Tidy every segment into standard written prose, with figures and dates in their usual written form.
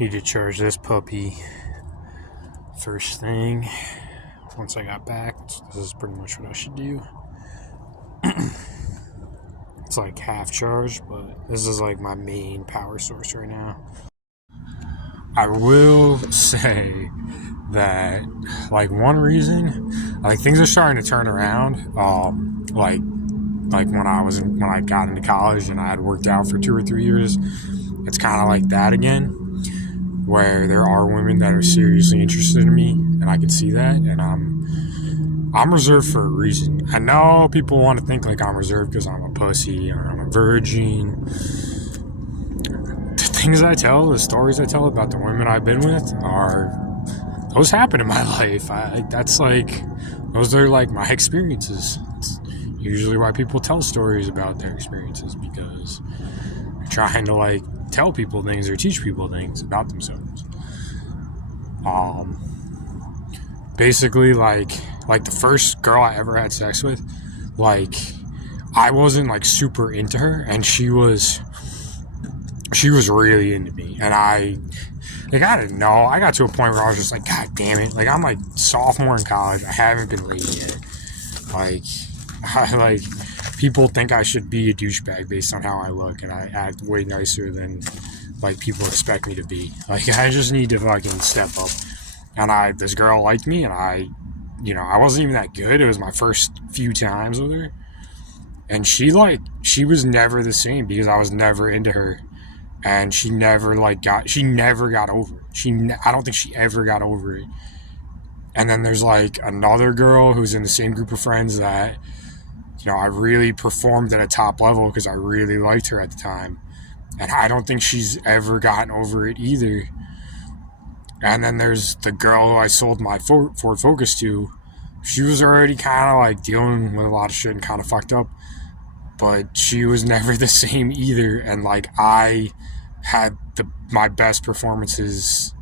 Need to charge this puppy first thing once I got back. This is pretty much what I should do. It's like half charged, but this is like my main power source right now. I will say that like one reason, like things are starting to turn around. Like when I got into college and I had worked out for 2 or 3 years, it's kind of like that again, where there are women that are seriously interested in me, and I can see that, and I'm reserved for a reason. I know people want to think like I'm reserved because I'm a pussy or I'm a virgin. The things I tell, the stories I tell about the women I've been with those happen in my life. Those are like my experiences. It's usually why people tell stories about their experiences, because they're trying to like tell people things or teach people things about themselves. Basically like the first girl I ever had sex with, like I wasn't like super into her, and she was really into me, and I didn't know. I got to a point where I was just like, God damn it! Like I'm like sophomore in college, I haven't been laid yet. Like people think I should be a douchebag based on how I look, and I act way nicer than like people expect me to be. Like I just need to fucking step up. And this girl liked me, and I wasn't even that good. It was my first few times with her, and she was never the same because I was never into her, and she never got over it. I don't think she ever got over it. And then there's like another girl who's in the same group of friends that, I really performed at a top level because I really liked her at the time, and I don't think she's ever gotten over it either. And then there's the girl who I sold my Ford Focus to. She was already kind of like dealing with a lot of shit and kind of fucked up, but she was never the same either. And like I had my best performances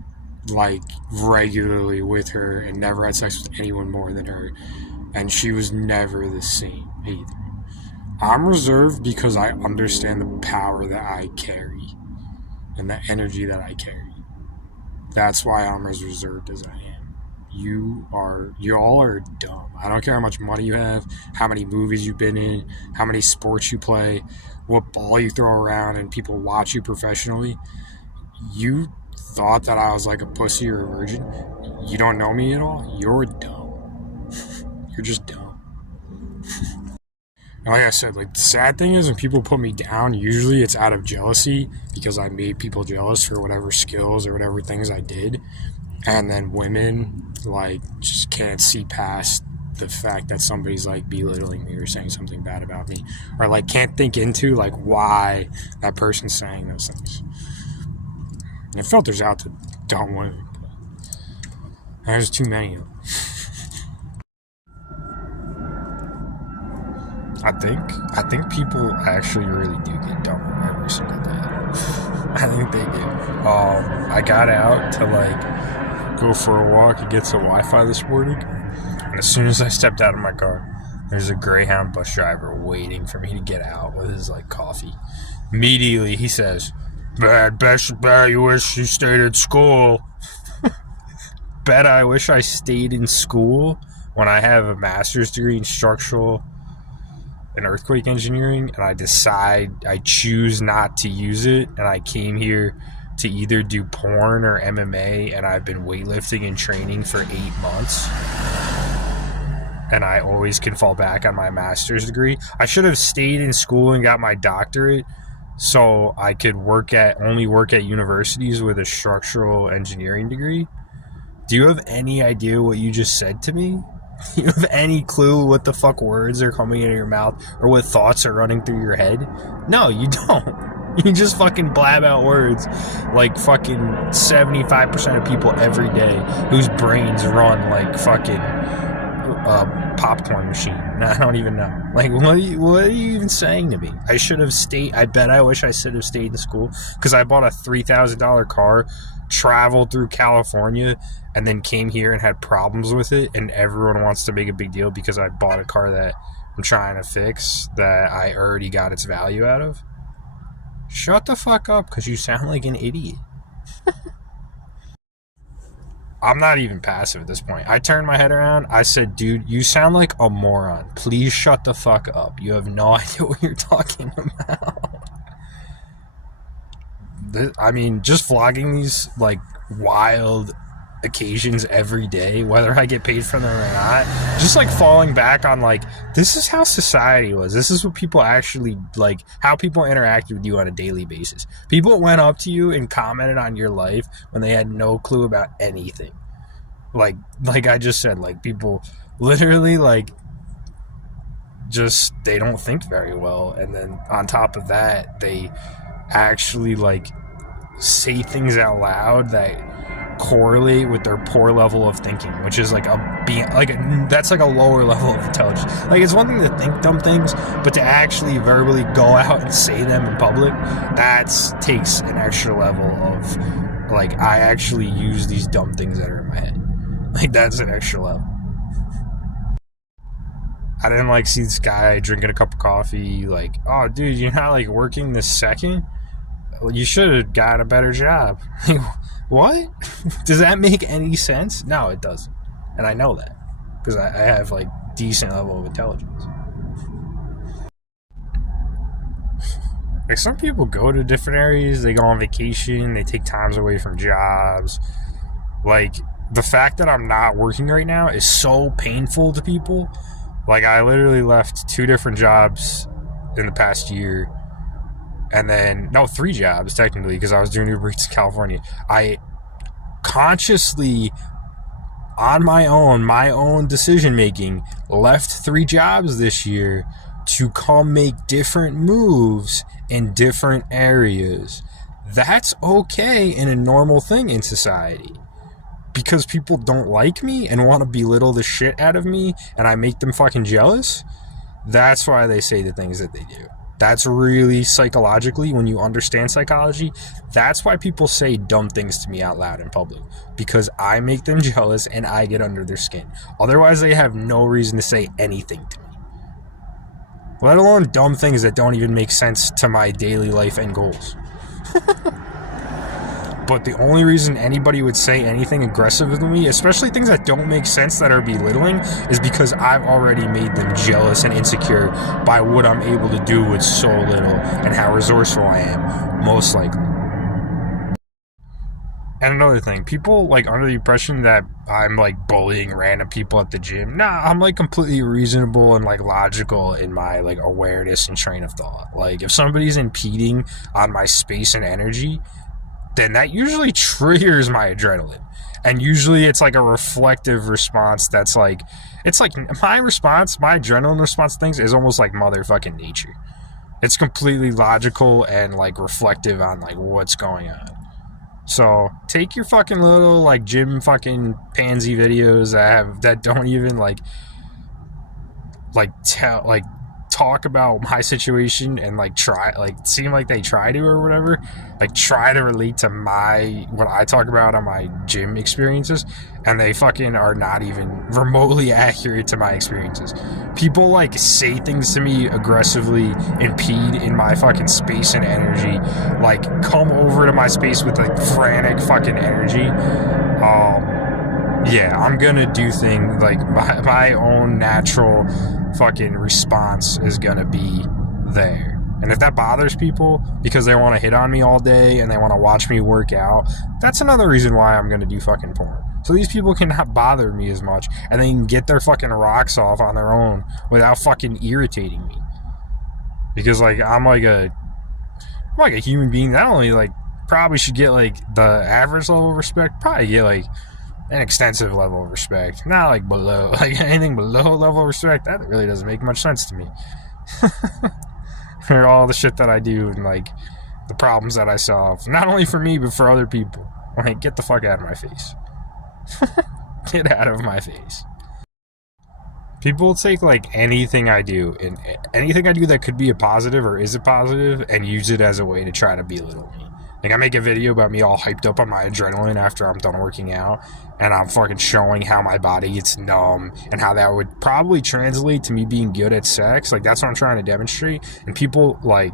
like regularly with her, and never had sex with anyone more than her, and she was never the same either. I'm reserved because I understand the power that I carry and the energy that I carry. That's why I'm as reserved as I am. You all are dumb. I don't care how much money you have, how many movies you've been in, how many sports you play, what ball you throw around, and people watch you professionally. You thought that I was like a pussy or a virgin. You don't know me at all. You're dumb. You're just dumb. Like I said, like the sad thing is when people put me down, usually it's out of jealousy because I made people jealous for whatever skills or whatever things I did. And then women like just can't see past the fact that somebody's like belittling me or saying something bad about me, or like can't think into like why that person's saying those things. And it filters out to dumb women. There's too many of them. I think people actually really do get dumber every single day. I think they do. I got out to like go for a walk and get some Wi-Fi this morning, and as soon as I stepped out of my car, there's a Greyhound bus driver waiting for me to get out with his like coffee. Immediately he says, Bet you wish you stayed in school. Bet I wish I stayed in school when I have a master's degree in structural and earthquake engineering, and I choose not to use it, and I came here to either do porn or MMA, and I've been weightlifting and training for 8 months, and I always can fall back on my master's degree. I should have stayed in school and got my doctorate so I could only work at universities with a structural engineering degree. Do you have any idea what you just said to me? You have any clue what the fuck words are coming out of your mouth or what thoughts are running through your head? No, you don't. You just fucking blab out words like fucking 75% of people every day whose brains run like fucking popcorn machine. I don't even know. Like, what are you even saying to me? I should have stayed. I wish I should have stayed in school because I bought a $3,000 car, traveled through California, and then came here and had problems with it, and everyone wants to make a big deal because I bought a car that I'm trying to fix that I already got its value out of. Shut the fuck up, because you sound like an idiot. I'm not even passive at this point. I turned my head around. I said, dude, you sound like a moron. Please shut the fuck up. You have no idea what you're talking about. I mean, just vlogging these, like, wild occasions every day, whether I get paid for them or not, just, like, falling back on, like, this is how society was. This is what people actually, like, how people interacted with you on a daily basis. People went up to you and commented on your life when they had no clue about anything. Like I just said, like, people literally, like, just, they don't think very well. And then on top of that, they actually, like, say things out loud that correlate with their poor level of thinking, which is like that's like a lower level of intelligence. Like, it's one thing to think dumb things, but to actually verbally go out and say them in public, that takes an extra level of, like, I actually use these dumb things that are in my head. Like, that's an extra level. I didn't, like, see this guy drinking a cup of coffee, like, oh, dude, you're not, like, working this second? You should have got a better job. What? Does that make any sense? No, it doesn't. And I know that because I have, like, decent level of intelligence. Like, some people go to different areas, they go on vacation, they take times away from jobs. Like, the fact that I'm not working right now is so painful to people. Like, I literally left 2 different jobs in the past year. And then, no, 3 jobs, technically, because I was doing Uber Eats in California. I consciously, on my own decision-making, left 3 jobs this year to come make different moves in different areas. That's okay and a normal thing in society. Because people don't like me and want to belittle the shit out of me, and I make them fucking jealous, that's why they say the things that they do. That's really psychologically, when you understand psychology, that's why people say dumb things to me out loud in public. Because I make them jealous and I get under their skin. Otherwise, they have no reason to say anything to me. Let alone dumb things that don't even make sense to my daily life and goals. But the only reason anybody would say anything aggressive to me, especially things that don't make sense that are belittling, is because I've already made them jealous and insecure by what I'm able to do with so little and how resourceful I am, most likely. And another thing, people, like, under the impression that I'm, like, bullying random people at the gym. Nah, I'm, like, completely reasonable and, like, logical in my, like, awareness and train of thought. Like, if somebody's impeding on my space and energy, then that usually triggers my adrenaline. And usually it's like a reflective response that's like, it's like my response, my adrenaline response to things is almost like motherfucking nature. It's completely logical and, like, reflective on, like, what's going on. So take your fucking little, like, gym fucking pansy videos that don't even talk about my situation and, like, try, like, seem like they try to or whatever, like, try to relate to what I talk about on my gym experiences, and they fucking are not even remotely accurate to my experiences. People, like, say things to me aggressively, impede in my fucking space and energy, like, come over to my space with, like, frantic fucking energy. Yeah, I'm gonna do things, like, my own natural fucking response is gonna be there. And if that bothers people because they want to hit on me all day and they want to watch me work out, that's another reason why I'm gonna do fucking porn. So these people cannot bother me as much and they can get their fucking rocks off on their own without fucking irritating me. Because, like, I'm like a human being that only, like, probably should get, like, the average level of respect, probably get, like, an extensive level of respect. Not, like, below, like, anything below level of respect, that really doesn't make much sense to me. For all the shit that I do and, like, the problems that I solve. Not only for me, but for other people. Like, get the fuck out of my face. Get out of my face. People take, like, anything I do, and anything I do that could be a positive or is a positive, and use it as a way to try to belittle me. Like, I make a video about me all hyped up on my adrenaline after I'm done working out, and I'm fucking showing how my body gets numb, and how that would probably translate to me being good at sex. Like, that's what I'm trying to demonstrate. And people, like,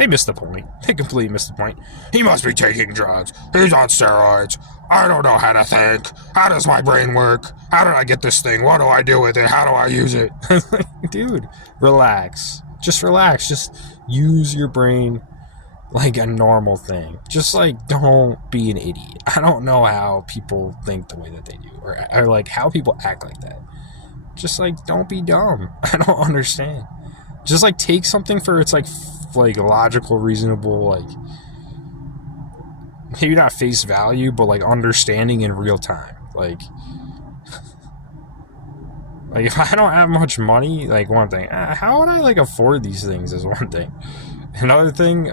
They missed the point. They completely missed the point. He must be taking drugs. He's on steroids. I don't know how to think. How does my brain work? How did I get this thing? What do I do with it? How do I use it? Dude, relax. Just relax. Just use your brain like a normal thing. Just like, don't be an idiot. I don't know how people think the way that they do, or like how people act like that. Just like, don't be dumb. I don't understand. Just like take something for its like logical, reasonable, like maybe not face value, but like understanding in real time. Like if I don't have much money, like one thing, how would I like afford these things is one thing. Another thing,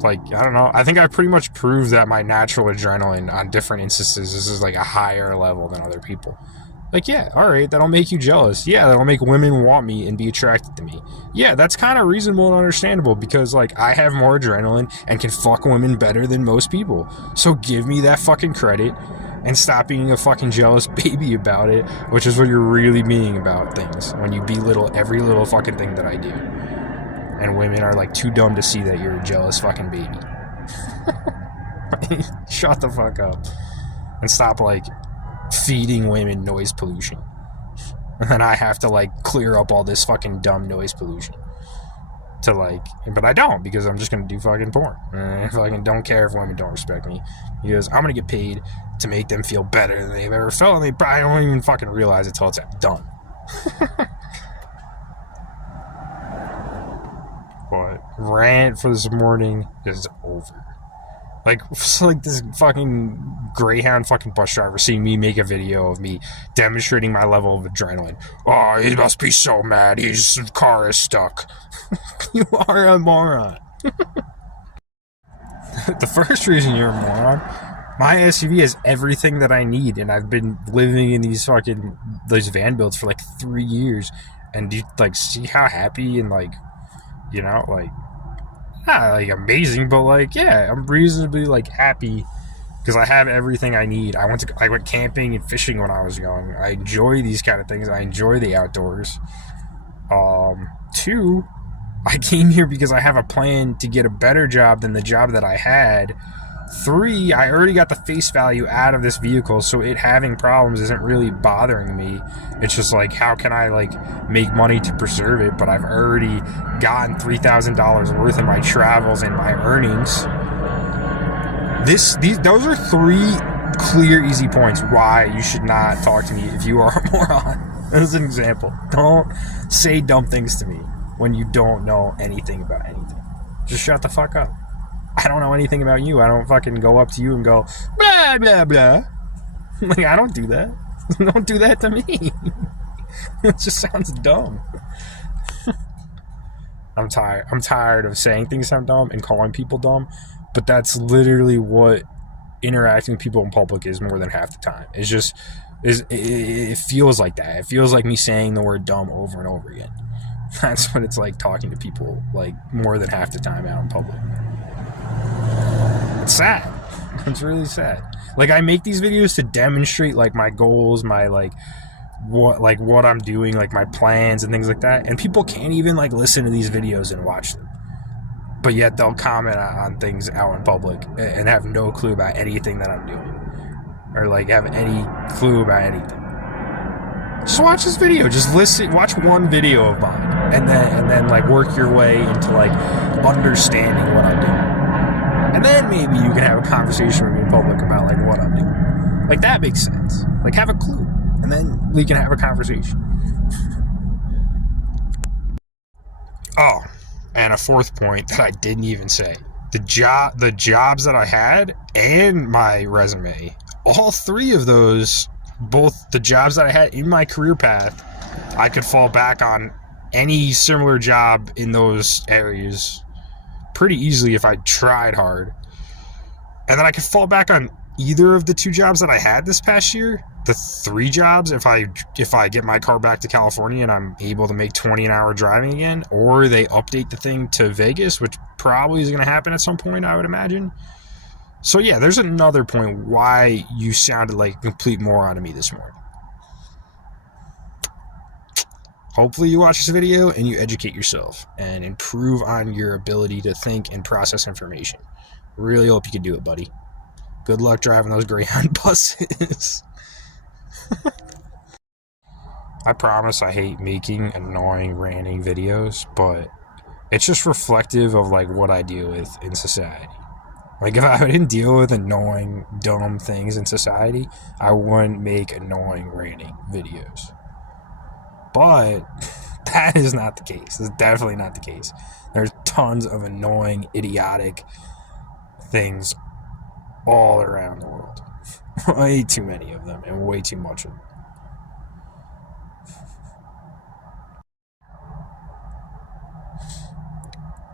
like, I don't know, I think I pretty much proved that my natural adrenaline on different instances is like a higher level than other people. Like, yeah, all right, that'll make you jealous. Yeah, that'll make women want me and be attracted to me. Yeah, that's kind of reasonable and understandable because, like, I have more adrenaline and can fuck women better than most people. So give me that fucking credit and stop being a fucking jealous baby about it, which is what you're really being about things when you belittle every little fucking thing that I do. And women are, like, too dumb to see that you're a jealous fucking baby. Shut the fuck up. And stop, like, feeding women noise pollution. And I have to like clear up all this fucking dumb noise pollution to like, but I don't, because I'm just gonna do fucking porn. I fucking don't care if women don't respect me, because I'm gonna get paid to make them feel better than they've ever felt, and they probably don't even fucking realize it till it's done. But rant for this morning is over. Like this fucking Greyhound fucking bus driver seeing me make a video of me demonstrating my level of adrenaline. Oh, he must be so mad. His car is stuck. You are a moron. The first reason you're a moron, my SUV has everything that I need, and I've been living in these van builds for like 3 years, and you like see how happy and like, you know, like, not like amazing, but like, yeah, I'm reasonably like happy because I have everything I need. I went camping and fishing when I was young. I enjoy these kind of things. I enjoy the outdoors. 2, I came here because I have a plan to get a better job than the job that I had. 3, I already got the face value out of this vehicle, so it having problems isn't really bothering me. It's just like, how can I like make money to preserve it? But I've already gotten $3,000 worth in my travels and my earnings. Those are 3 clear, easy points why you should not talk to me if you are a moron. As an example, don't say dumb things to me when you don't know anything about anything. Just shut the fuck up. I don't know anything about you. I don't fucking go up to you and go, blah, blah, blah. Like, I don't do that. Don't do that to me. It just sounds dumb. I'm tired of saying things sound dumb and calling people dumb, but that's literally what interacting with people in public is more than half the time. It's just, it feels like that. It feels like me saying the word dumb over and over again. That's what it's like talking to people, like, more than half the time out in public. It's sad. It's really sad. Like, I make these videos to demonstrate like my goals, my like what I'm doing, like my plans and things like that, and people can't even like listen to these videos and watch them, but yet they'll comment on things out in public and have no clue about anything that I'm doing, or like have any clue about anything. Just watch this video. Just listen. Watch one video of mine, and then like work your way into like understanding what I'm doing. And then maybe you can have a conversation with me in public about like what I'm doing. Like, that makes sense. Like, have a clue, and then we can have a conversation. Oh, and a 4th point that I didn't even say: the jobs that I had and my resume. All 3 of those, both the jobs that I had in my career path, I could fall back on any similar job in those areas pretty easily if I tried hard. And then I could fall back on either of the 2 jobs that I had this past year. The 3 jobs if I get my car back to California and I'm able to make 20 an hour driving again, or they update the thing to Vegas, which probably is going to happen at some point, I would imagine. So yeah, there's another point why you sounded like a complete moron to me this morning. hopefully you watch this video and you educate yourself and improve on your ability to think and process information. Really hope you can do it, buddy. Good luck driving those Greyhound buses. I promise I hate making annoying, ranting videos, but it's just reflective of like what I deal with in society. Like if I didn't deal with annoying, dumb things in society, I wouldn't make annoying, ranting videos. But that is not the case. It's definitely not the case. There's tons of annoying, idiotic things all around the world. Way too many of them and way too much of them.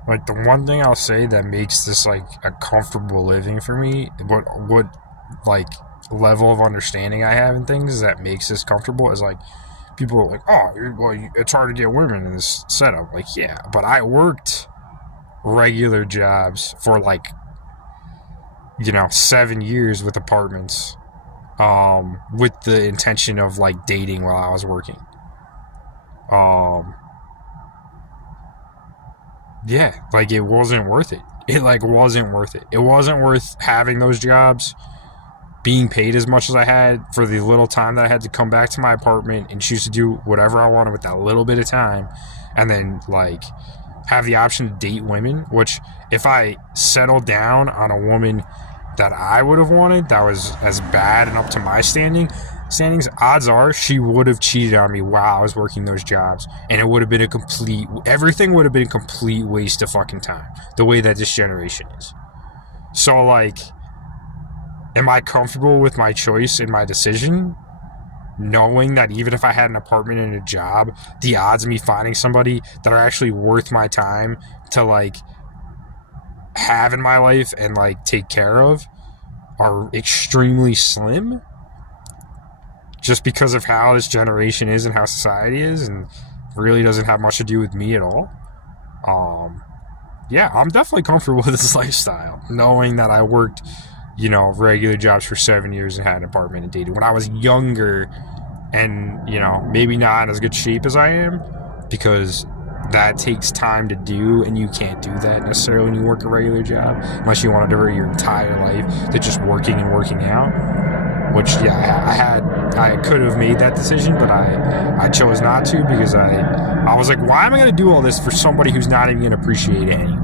Like the one thing I'll say that makes this like a comfortable living for me, what like level of understanding I have in things that makes this comfortable is like people are like, oh, it's hard to get women in this setup. Like, yeah, but I worked regular jobs for like 7 years with apartments, with the intention of like dating while I was working. Yeah, like it wasn't worth it. It like wasn't worth it. It wasn't worth having those jobs, being paid as much as I had for the little time that I had to come back to my apartment and choose to do whatever I wanted with that little bit of time, and then like have the option to date women, which if I settled down on a woman that I would have wanted that was as bad and up to my standings, odds are she would have cheated on me while I was working those jobs, and it would have been everything would have been a complete waste of fucking time, the way that this generation is. So like, am I comfortable with my choice and my decision, knowing that even if I had an apartment and a job, the odds of me finding somebody that are actually worth my time to like have in my life and like take care of are extremely slim, just because of how this generation is and how society is, and really doesn't have much to do with me at all. Yeah, I'm definitely comfortable with this lifestyle, knowing that I worked regular jobs for 7 years and had an apartment and dated when I was younger, and maybe not in as good shape as I am, because that takes time to do, and you can't do that necessarily when you work a regular job unless you want to devote your entire life to just working and working out, which I could have made that decision, but I chose not to, because I was like, why am I going to do all this for somebody who's not even going to appreciate it anyway?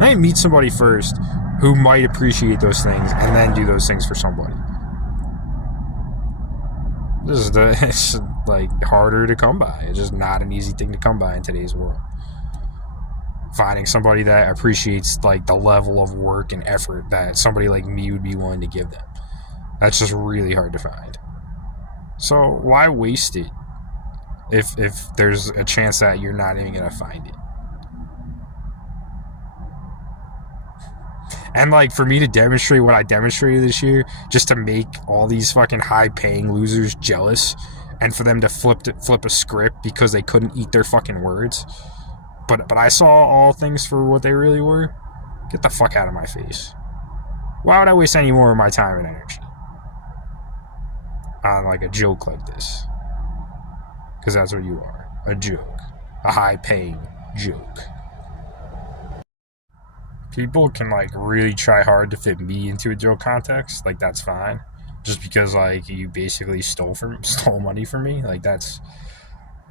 I need to meet somebody first who might appreciate those things, and then do those things for somebody. It's like harder to come by. It's just not an easy thing to come by in today's world. Finding somebody that appreciates like the level of work and effort that somebody like me would be willing to give them. That's just really hard to find. So why waste it if there's a chance that you're not even gonna find it? And like for me to demonstrate what I demonstrated this year, just to make all these fucking high-paying losers jealous, and for them to flip a script because they couldn't eat their fucking words. But I saw all things for what they really were. Get the fuck out of my face. Why would I waste any more of my time and energy on like a joke like this? Because that's what you are. A joke. A high-paying joke. People can like really try hard to fit me into a joke context. Like that's fine. Just because like you basically stole money from me. Like that's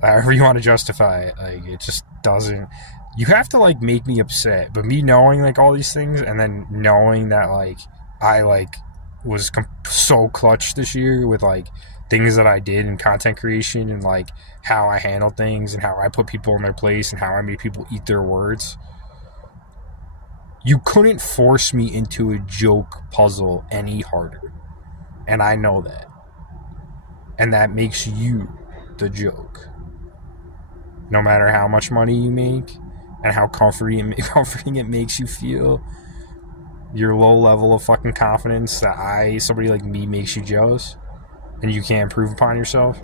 however you want to justify it. Like it just doesn't. You have to like make me upset. But me knowing like all these things, and then knowing that like I like was so clutch this year with like things that I did in content creation, and like how I handle things, and how I put people in their place, and how I made people eat their words. You couldn't force me into a joke puzzle any harder. And I know that. And that makes you the joke. No matter how much money you make, and how comforting it makes you feel, your low level of fucking confidence that somebody like me makes you jealous, and you can't improve upon yourself,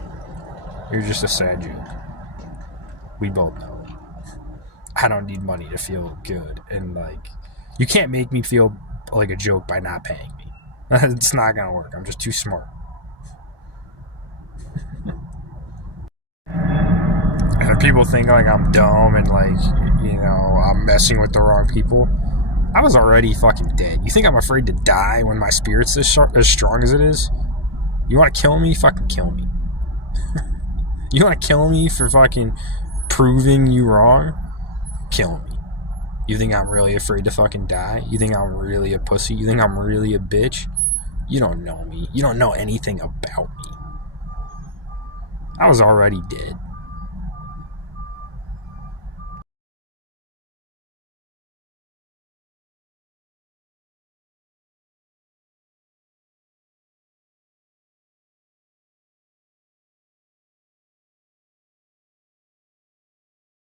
you're just a sad joke. We both know. I don't need money to feel good, and like, you can't make me feel like a joke by not paying me. It's not gonna work. I'm just too smart. And people think like I'm dumb and like, you know, I'm messing with the wrong people. I was already fucking dead. You think I'm afraid to die when my spirit's as strong as it is? You want to kill me? Fucking kill me. You want to kill me for fucking proving you wrong? Kill me. You think I'm really afraid to fucking die? You think I'm really a pussy? You think I'm really a bitch? You don't know me. You don't know anything about me. I was already dead.